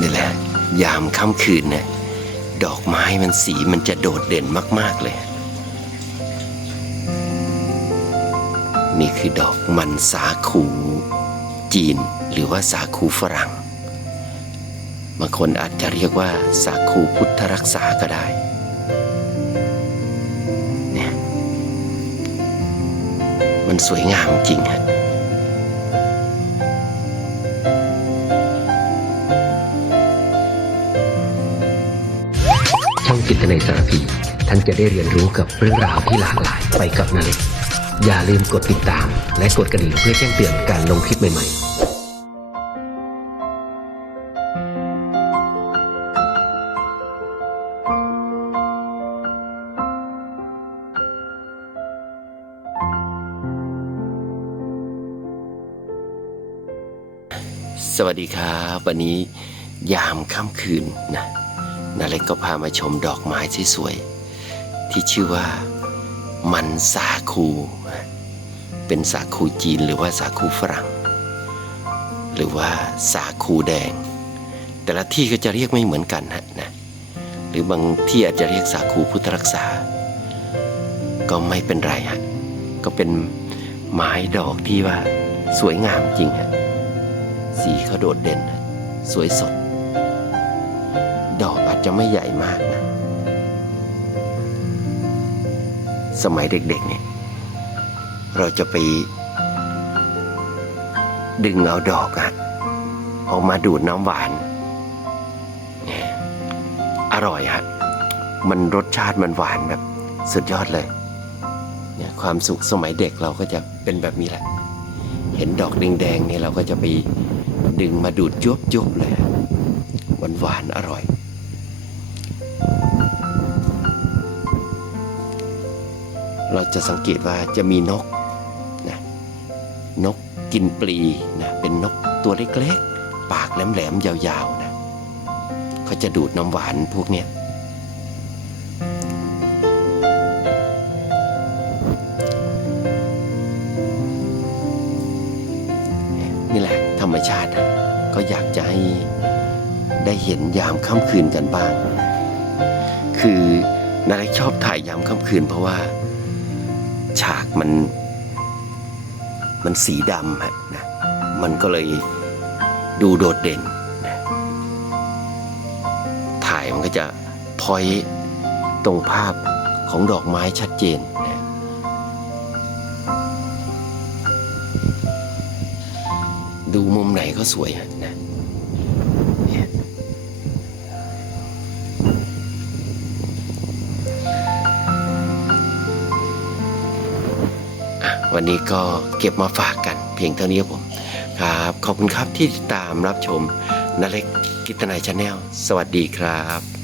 นี่แหละ ยามค่ำคืนเนี่ยดอกไม้มันสีมันจะโดดเด่นมาก ๆ เลย นี่คือดอกมันสาคูจีนหรือว่าสาคูฝรั่งบางคนอาจจะเรียกว่าสาคูพุทธรักษาก็ได้เนี่ยมันสวยงามจริงฮะ ช่องจิตในสารพีท่านจะได้เรียนรู้กับเรื่องราวที่หลากหลายไปกับนาเล็กอย่าลืมกดติดตาม และกดกระดิ่งเพื่อแจ้งเตือนการลงคลิปใหม่ๆสวัสดีครับ วันนี้ยามค่ำคืนนะ นาเล็กก็พามาชมดอกไม้ที่สวย ที่ชื่อว่ามันสาคู เป็นสาคูจีนหรือว่าสาคูฝรั่ง หรือว่าสาคูแดง แต่ละที่ก็จะเรียกไม่เหมือนกันฮะนะหรือบางที่อาจจะเรียกสาคูพุทธรักษา ก็ไม่เป็นไรฮะก็เป็นไม้ดอกที่ว่าสวยงามจริงฮะสีเขาโดดเด่น สวยสด ดอก จจะไม่ใหญ่มากนะ สมัยเด็กๆเนี่ย เราจะไป ดึงเอาดอกอะออกมาดูดน้ำหวานเนี่ยอร่อยฮะ มันรสชาติมันหวานแบบ สุดยอดเลย เนี่ยความสุขสมัยเด็กเราก็จะเป็นแบบนี้แหละ เห็นดอกแดงๆเนี่ยเราก็จะไปดึงมาดูดจวบจวบๆเลยหวานหวานๆอร่อย เราจะสังเกตว่าจะมีนกนะนกกินปลีนะเป็นนกตัวเล็กๆ ปากแหลมๆ ยาวๆนะเขาจะดูดน้ำหวานพวกเนี้ยนี่แหละธรรมชาตินะก็อยากจะให้ได้เห็นยามค่ำคืนกันบ้าง คือนาเล็กชอบถ่ายยามค่ำคืนเพราะว่า ฉากมันมันสีดำฮะนะมันก็เลยดูโดดเด่นนะถ่ายมันก็จะพอยตรงภาพของดอกไม้ชัดเจนนะดูมุมไหนก็สวยอะนะ วันนี้ก็เก็บมาฝากกันเพียงเท่านี้ครับผมครับขอบคุณครับที่ติดตามรับชมนาเล็กกิตนายชาแนลสวัสดีครับ